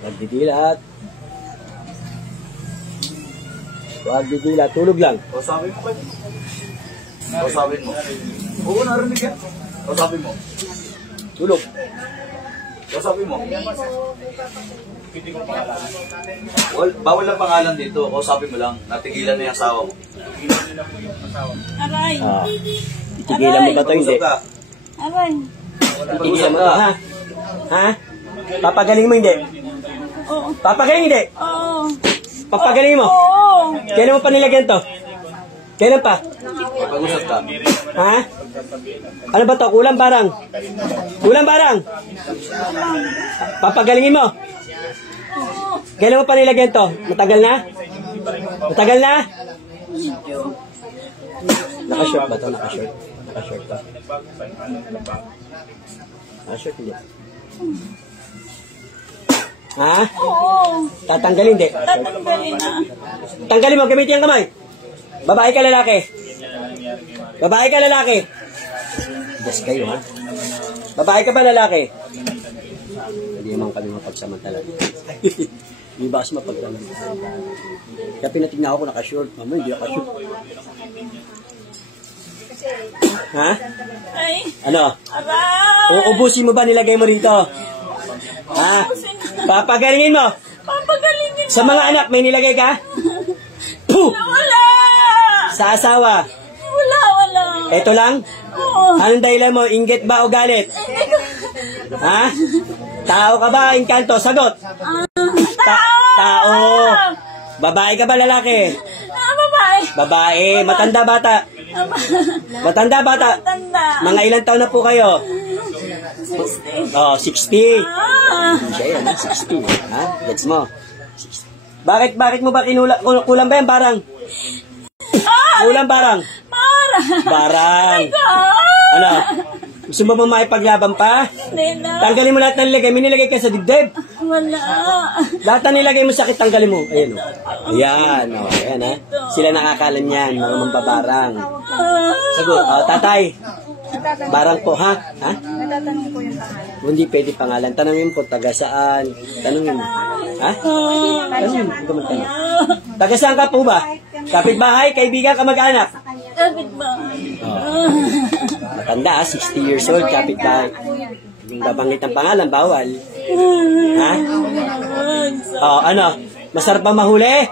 Magdidilat. Huwag didilat. Tulog lang. Kausapin mo. Kausapin mo. Oo, narinig yan. Kausapin mo. Tulog. Kausapin mo. Bawal ang pangalan dito. Kausapin mo lang. Natigilan na yung asawa mo. Aray. Titigilan mo ba ito? Hindi. Aray. Titigilan mo ito, ha? Ha? Papagaling mo hindi? Oo. Papagaling hindi? Oo. Papagaling mo? Oo. Kailan mo pa nilagyan to? Kailan pa? Pag-usap ka. Ha? Ano ba to? Kulang barang? Kulang barang? Papagalingin mo? Kailan mo pa nilagyan to? Matagal na? Matagal na? Naka-short ba to? Naka-short? Naka-short to? Naka-short hindi? Ha? Oo. Tatanggalin hindi? Tatanggalin na. Tanggalin mo, gamitin ang kamay. Babae ka lalaki? Babae ka lalaki? Yes kayo ha? Babae ka ba lalaki? Hindi naman kami mapagsamantala. Hindi ba kasi mapagsamantala? Kaya pinatignan ako naka-short. Mama, hindi naka-short. Ha? Ay. Ano? Aray. Uubusin mo ba nilagay mo rito? Ha? Papagalingin mo? Papagalingin Sa mga anak, may nilagay ka? Puh! Wala. Sa asawa? Wala. Ito lang? Oo. Anong dahilan mo? Inggit ba o galit? Ha? Tao ka ba? Engkanto? Sagot. Tao. Babae ka ba lalaki? Babae. Babae. Matanda bata? Matanda bata? Matanda. Mga ilang taon na po kayo? 60. Oh, 60. Ah. Siya yan, 60. Ha? Gets mo? Bakit mo ba kulang ba yan barang? Kulang barang? Barang. Ano? Gusto mo ba maipaglaban pa? Hindi na. Tanggalin mo lahat ng nilagay. May nilagay ka sa dibdib. Wala. Lahat ng nilagay mo sakit, tanggalin mo. Ayan o. Ayan o. Ayan ha. Sila nakakalan yan, mga mambabarang. Sagot. Tatay. Barang po ha? Ha? Natatanong ko yung pangalan. Hindi pwede pangalan. Tanungin po, taga saan? Tanungin mo. Ha? Tanungin mo. Ikaw magtanong. Taga saan ka po ba? Kapitbahay, kaibigan, kamag-anak? Kapitbahay. Matanda, 60 years old, kapitbahay. Yung babanggit ng pangalan, bawal. Ha? Ano? Masarap ba mahuli?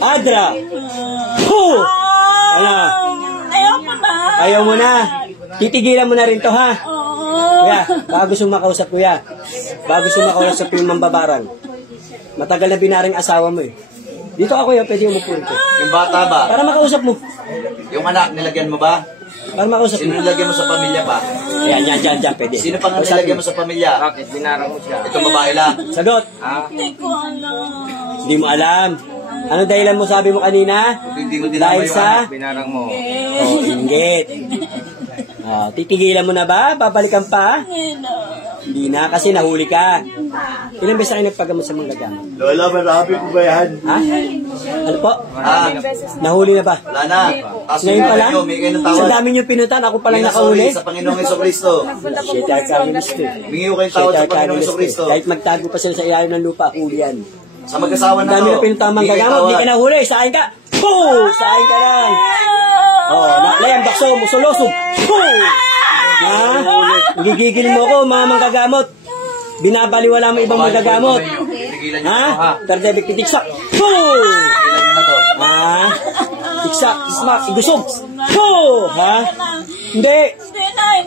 Adra! Ho! Ano? Ayoko na. Ayaw mo na. Titigilan mo na rin to, ha? Oo. Kuya, bago gusto makausap, kuya. Bago gusto makausap yung mambabarang. Matagal na binaring asawa mo eh. Dito ako yun, pwede umupo rito. Yung bata ba? Para makausap mo. Yung anak, nilagyan mo ba? Para makausap Sino mo. nilagyan mo sa pamilya pa? Yan, pwede. Sino pang nilagyan mo sa pamilya? Bakit? Binarang mo siya. Itong babae lang. Sagot. Hindi ko alam. Hindi mo alam. Ano dahilan mo sabi mo kanina? Hindi mo dinamay Dahil yung sa... Binarang mo. inggit. Titigilan mo na ba? Babalikan pa? Hindi na, kasi nahuli ka. Ilang beses kayo nagpagamot sa mga gamot? Lola, marami po ba yan? Ha? Ano po? Nahuli na ba? Wala na. Kaso Ngayon pala? nyo, may kayo ng Sa tawad. dami nyo pinutan, ako palang Sorry nakahuli. sa Panginoong Jesucristo. Shit, I can't gusto. Mingi ko kayong tawad sa Panginoong Jesucristo. Kahit magtago pa sila sa ilalim ng lupa, huli yan. Sa mag-asawa Ang na dami to. na pinutang mga gamot, di ka nahuli, saan ka? Boom! Saan ka lang? Naklayan, bakso, musuloso. Boom! Ha? Gigigil mo ko, mga manggagamot. Binabaliwala mo ibang manggagamot. Ha? Tardebik titiksak. Boom! Ilan nyo na to? Ha? Tiksak, smack, igusog. Boom! Ha? Hindi.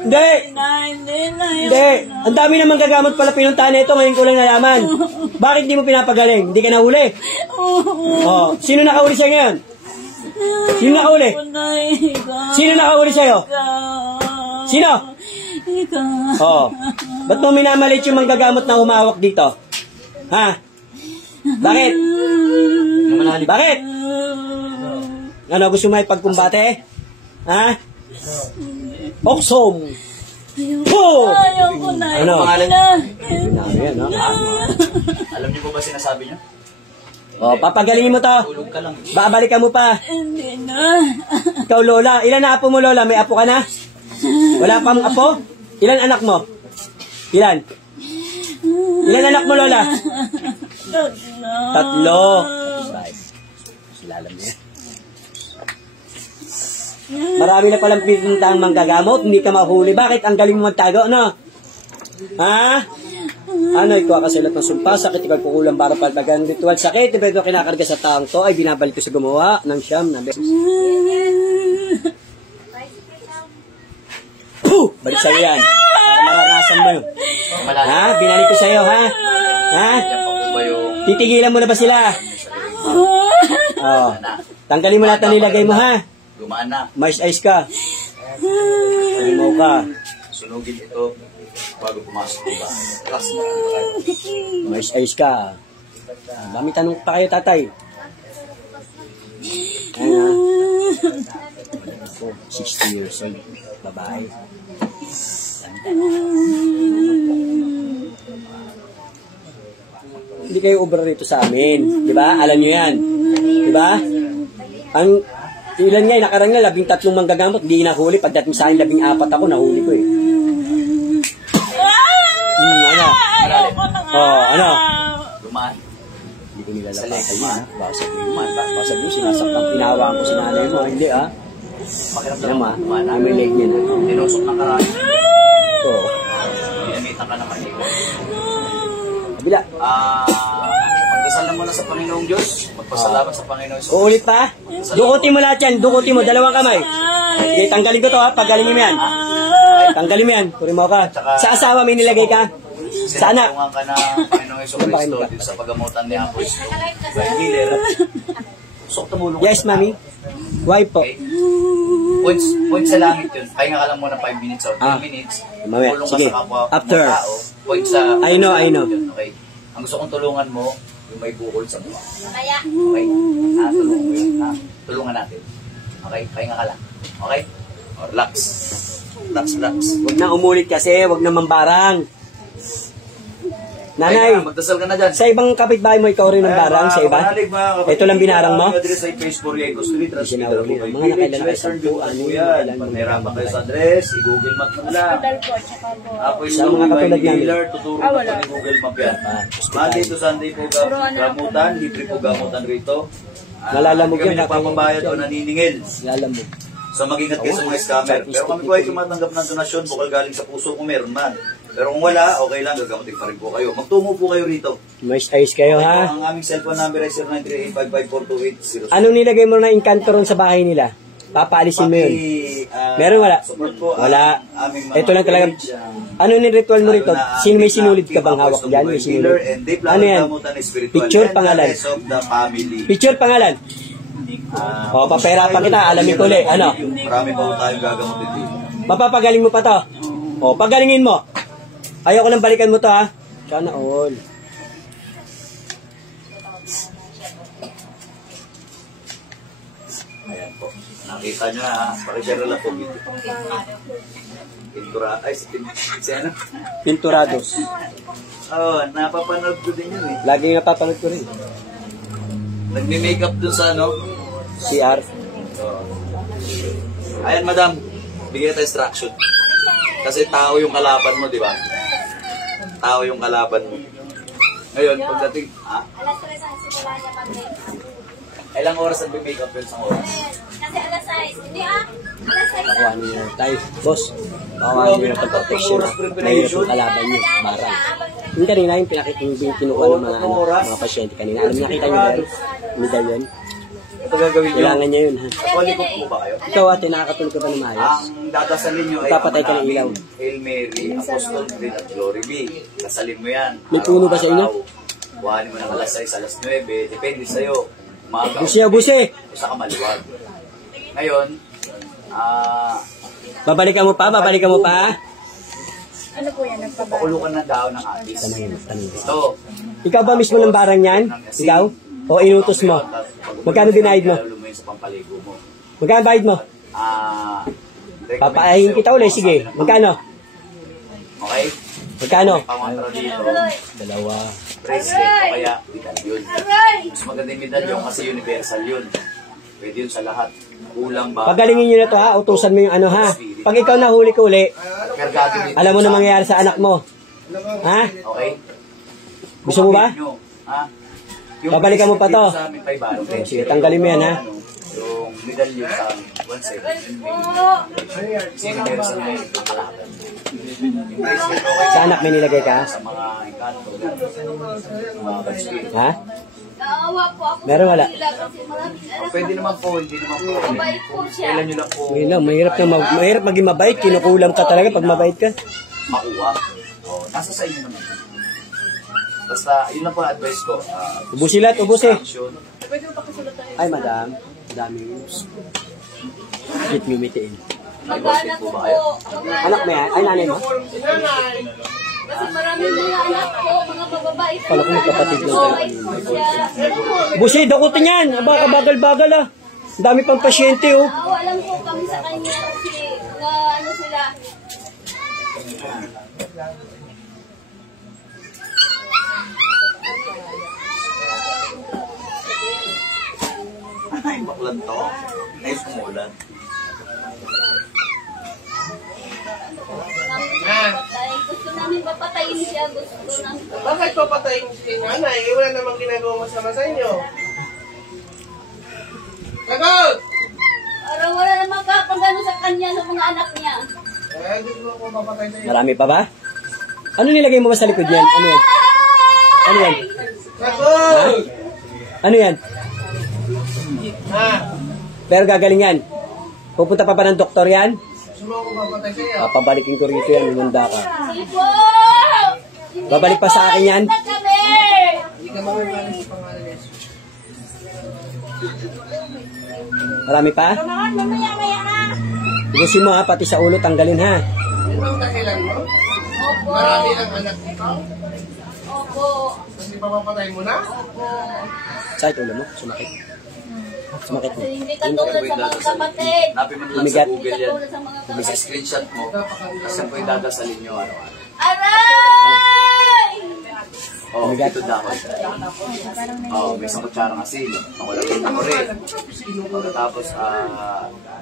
Hindi. Ang dami namang gagamot pala pinuntahan nito, ngayon ko lang nalaman. Bakit di mo pinapagaling? Hindi ka nahuli. Sino nakahuli sa'yo ngayon? Sino nakahuli? Sino nakahuli sa'yo? Sino? Ba't mo minamalit yung manggagamot na humawak dito? Ha? Bakit? Bakit? Ano, gusto mo ipagkumbate? Ha? Oksom! Ayoko na. Ano? Pangalan? Ayan, no? Alam niyo po ba sinasabi niyo? O, papagalingin mo to. Tulog ka lang. Babalikan mo pa. Hindi na. Ikaw, Lola. Ilan na apo mo, Lola? May apo ka na? Wala pang apo? Ilan anak mo? Ilan? Ilan anak mo, Lola? Tatlo. 3. Kilala mo yan. Marami na palang pinuntaang manggagamot, hindi ka mahuli. Bakit? Ang galing mo magtago, no? Ha? Ano, ito kasulat ng sumpa, sakit, ikaw kukulang para paltagan ritual. Sakit, ito kinakarga sa taong to, ay binabalik ko sa gumawa ng siyam na beses. Puh! Balik sa'yo yan. Para maranasan mo yun. Ha? Binalik ko sa'yo, ha? Ha? Yan pa po ba yung... Titigilan mo na ba sila? Oh. Tanggalin mo lahat na nilagay mo, ha? Gumaan na. Mais ice ka. Tumaw ka. Sunugin ito bago pumasok, diba? Relax na. Mais ice ka. Dami tanong pa kayo, tatay. Ayan, ha? 60 years old. Babae. Hindi kayo ubra rito sa amin. Di ba? Alam nyo yan. Di ba? Ang ilan nga, nakarang nga, 13 manggagamot, di nahuli. Pagdating sa akin, 14 ako, nahuli ko eh. Ano? Ayoko na nga. Oh, ano? Gumaan. Hindi ko nilalapasan mo, ha? Baka sabihin mo, baka sabihin mo, sinasaktan, pinawaan ko sa nanay mo, hindi, ha? Pakiramdam Alam mo, mo, ha? gumaan na. May leg niya na. Tinusok ng karami. Oo. Ginamitan ka naman ito. Kabila. Magdasal na muna sa Panginoong Diyos. Magpasalamat sa Panginoon. Uulit pa? Dukutin mo lahat yan. Dukutin mo. Dalawang kamay. Sige, tanggalin ko to, ha? Paggalin mo yan. Tanggalin mo yan. Puri mo ka. Sa asawa may nilagay ka? Sa anak? Sinatulungan ka na Panginoong Yeso Cristo dito sa pagamutan ni Apo Isto. By healer. Sok tumulong ka. Yes, mami. Why po? Okay. Points sa langit yun. Pahinga ka lang muna 5 minutes or 10 minutes. Mamaya, Tulong sige. ka sa kapwa After. ng tao. Points sa... I know. Yun, okay. Ang gusto kong tulungan mo, yung may bukol sa mukha. Okay? Tulungan mo yun. Tulungan natin. Okay? Pahinga ka lang. Okay? O, relax. Relax. Huwag na umulit kasi. Huwag na mambarang. Nanay, Pahinga, magdasal ka na dyan. sa ibang kapitbahay mo, ikaw rin ng barang sa iba? Ito lang binarang mo? Address ay Phase 4 Riego Street, Transmitter po. Mga nakailan na kayo sa Western ano po yun, yan. kailan Pag mo nahirapan kayo sa address, i-google map mo lang. Hospital po, tsaka po. Apo Sa Isto, mga may katulad namin. dealer, tuturo Ah, po wala. ni Google Map yan. hospital. Monday to Sunday po gamutan, libre po gamutan rito. Nalalamog kami yan, nagpapabayad o naniningil. Lalam mo. So mag-ingat kayo sa mga scammer. Pero kami po ay tumatanggap ng donasyon, bukal galing sa puso kung meron man. Pero kung wala, okay lang, gagamutin pa rin po kayo. Magtungo po kayo rito. Mais ice kayo, Okay po, ha? ang aming cellphone number ay 0938-5542800. Anong nilagay mo na inkanto ron sa bahay nila? Papaalisin mo yun. Meron, wala? Support po Wala. ang aming mga Ito lang talaga. page, Ano yung ritual mo rito? Sino may sinulid ka bang hawak dyan? May sinulid. Ano yan? Picture, pangalan. Picture, pangalan. O, papahirapan kita. Alamin ko ulit. Ano? Marami pa po tayong gagamutin dito. Mapapagaling mo pa to. O, pagalingin mo. Ayaw ko nang balikan mo to, ha? Sana all. Ayan po. Nakita nyo na ha. Pakishare lang po video. Pintura. Ay, si ano? Pinturados. Oo, napapanood ko din yun eh. Lagi nga papanood ko rin. Nagme-makeup dun sa ano. CR. Ayan, madam. Bigyan tayo instruction. Kasi tao yung kalaban mo, di ba? Tao yung kalaban mo. Ngayon, pagdating... Ha? Alas 3 ang simula niya mag-make. Ilang oras nagme-makeup yun sa oras? Kasi alas 6. Hindi alas 6 Nakuha niyo tayo. Boss, nakuha niyo ng protection. Mahirap yung kalaban niyo. Barang. Yung kanina, yung kinukuha ng mga pasyente kanina. Alam niyo, nakita niyo ba? Medalyon. Ito gagawin nyo. Kailangan niya yun, ha? Palikot mo ba kayo? Ikaw, ate, nakakatulog ka ba ng maayos? Ang dadasalin nyo ay Papatay ka ng ilaw. Hail Mary, Apostol Creed at Glory be. Dasalin mo yan. May puno ba sa inyo? Buhanin mo ng alas 6, alas 9. Depende sa'yo. Umaga. Busi. Isa ka maliwag. Ngayon, Babalikan mo pa? Ano po yan? Nagpabalik. pakulukan ng daon ng apis. Tanong. Ito. Ikaw ba mismo ng barang yan? Ikaw? O inutos mo? Magkano binayad mo? Lalo mo yun sa pampaligo mo. Magkano bayad mo? Papahin kita ulit. Sige. Magkano? Okay? Magkano? Pangontra dito. 2. Bracelet o kaya medallion. Mas magandang medalyon kasi universal yun. Pwede yun sa lahat. Kulang ba? Pagalingin nyo na to ha, utusan mo yung ano ha. Pag ikaw nahuli ko uli, Kargado dito. alam mo na mangyayari sa anak mo. Ha? Okay? Gusto mo ba? Nyo, ha? Babalikan mo pa to. Sa amin, 500. Sige, tanggalin mo yan ha. Yung medalyon sa amin, 170. Kasi universal na yun. Yung bracelet, okay. Sa anak may nilagay ka? Sa mga engkanto. Mga bracelet. Ha? Naawa po ako. Meron wala? Kasi maraming anak. Pwede naman po, hindi naman po. Mabait po siya. Kailan nyo lang po Yun lang, mahirap maging mabait. Kinukulam ka talaga pag mabait ka. makuha. O, nasa sa inyo naman. Basta, yun lang po ang advice ko. Ubusin lahat, ubusin. Action. Ay, madam. Daming hit mimitiin. Mag-anak ko po. Mag-anak Anak mo yan? Ay, nanay mo? Kasi maraming mga anak ko, mga mababait. Kala ko magkapatid lang tayo. Mabait po siya. Busi, dakutin yan. Baka bagal-bagal ah. Ang dami pang pasyente oh. Naawa lang po kami sa kanya kasi na ano sila. Ay, baklan to. Ay, sumulan. Gusto namin papatayin siya. Gusto namin Bakit papatayin si nanay? Wala namang ginagawa masama sa inyo. Sagot! Para wala namang kapagano sa kanya sa mga anak niya. Eh, gusto ko papatay sa iyo. Marami pa ba? Ano nilagay mo ba sa likod yan? Ano yan? Ano yan? Sagot! Ano yan? Ha? Pero gagaling yan. Pupunta pa ng doktor yan? Gusto mo ako papatay sa iyo? Papabalikin ko rito yan. Lumanda ka. Sige po! Babalik pa sa akin yan? Na kami! Hindi ka mamamalis sa pangalan ni Jesus. Marami pa? Mamaya-maya na! Ubusin mo ha, pati sa ulo tanggalin ha. Yun ang dahilan mo? Opo! Marami ng anak dito? Opo! Kasi papapatay mo na? Sakit ulo mo? Sumakit? Sumakit mo? Kasi hindi katulad sa mga kapatid. Napin mo lang sa Lumigat. Hindi Google yan. katulad sa mga kapatid. Screenshot mo. Kasi po yung dadasalin nyo araw-araw. Aray! Oh, Lumigat. ito dahon. Oh, may isang kutsarang asin. Makulagin mo rin. Pagkatapos,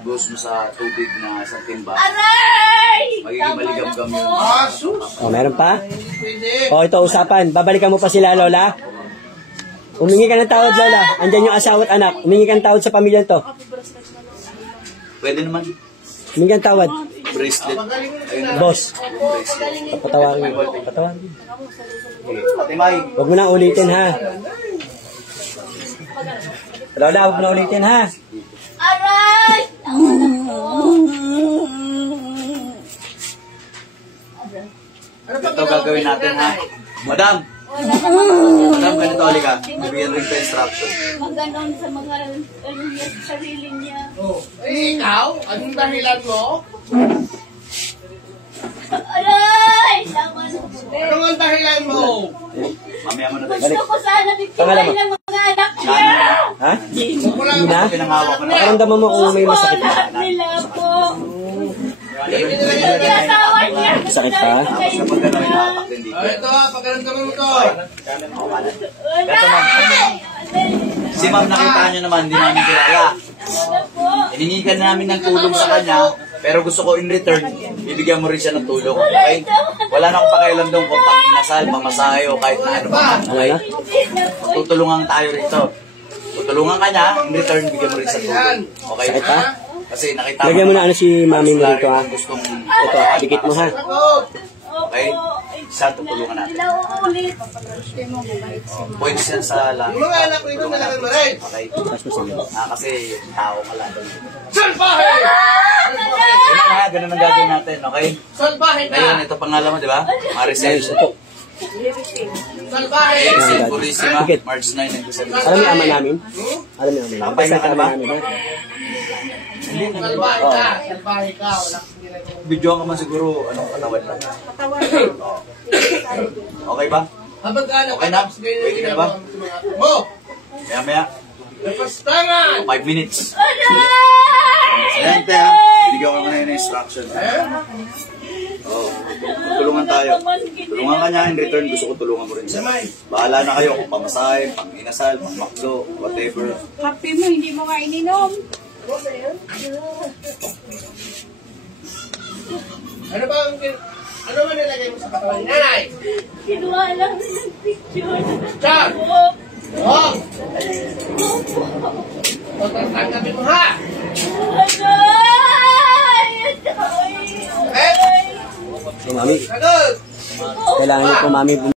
buhos mo sa tubig na isang timba. Aray! Magiging maligam-gam yun. Ah, sus! O, meron pa? Pwede. O, ito usapan. Babalikan mo pa sila, Lola? Humingi ka ng tawad, Lola. Andyan yung asawa at anak. Humingi ka ng tawad sa pamilya to. Pwede naman. Humingi ka ng tawad. Bracelet. Ayun na. Boss, Pagalingin po. patawarin mo. Patawarin mo. Ate May. Huwag mo na ulitin, ha? Lola, huwag mo na ulitin, ha? Aray! Ito gagawin natin ha. Madam! Wala naman Madam, ganito ulit ka. Bibigyan rin ka instruction. maganon sa mga ano niya, sa sarili niya. Oh. Eh, ikaw? Anong dahilan mo? Aray! Tama na po. Anong ang dahilan mo? Mamaya mo na tayo. Gusto ko sana Pangalawa. bigyan ng mga anak niya. Ha? Wala Hindi na? Pinangawak ko na. Nakaramdaman mo kung may Po, masakit na. lahat nila po. Ganun. Yung asawa niya. Sakit pa? Tapos kapag gano'n, inatak din dito. Oh, ito ha, pagkaramdaman mo to. Ito ma'am. Si ma'am nakita nyo naman, hindi namin kilala. Hiningigan namin ng tulong sa kanya, pero gusto ko in return, bibigyan mo rin siya ng tulong. Okay? Wala na akong pakialam doon kung pang-inasal, pamasahe o kahit na ano pa. Okay? Tutulungan tayo rito. Tutulungan ka niya, in return, bigyan mo rin siya tulong. Okay? Sakit pa? Kasi nakita Lagyan mo na ano si mami mo rito, ha? gustong Ito, dikit mo, ha? Sagot! Okay? Siya tutulungan natin. Sila uulit. Points yan sa lahat. Yung mga anak nito nalakan mo rin. Okay? Tapos mo sila. Kasi tao ka lang. Salbahe! Ganun ha, ganun ang gagawin natin, okay? Salbahe Ngayon, ka! ito pangalan mo, di ba? Maricel. Salbahe! Maricel Purisima, Dikit. March 9, 1977. Alam mo yung ama namin? Alam mo yung ama namin? Tampay na ka na ba? Namin, ha? Salbahe ka! Salbahe ka! Wala kang ginagawa. Video ka man siguro, anong katawan lang. Okay ba? Habang ka Okay na? Pwede ka na ba? Mo! Maya maya, Napastangan! 5 minutes. Aray! Ayan, te ha. Binigyan ko naman na yung instruction. Eh? Oh. tulungan tayo. Tulungan ka niya, in return gusto ko tulungan mo rin siya. Bahala na kayo kung pamasahe, pang inasal, pang makdo, whatever. Happy mo, hindi mo nga ininom. Ano ba ang... Ano ba nilagay mo sa katawan ni nanay? Kinuha lang ng picture. Char! Oh, Oh! Tatanggapin mo ha! Aray! Eh? So, mami, Sagot! kailangan niyo po, mami,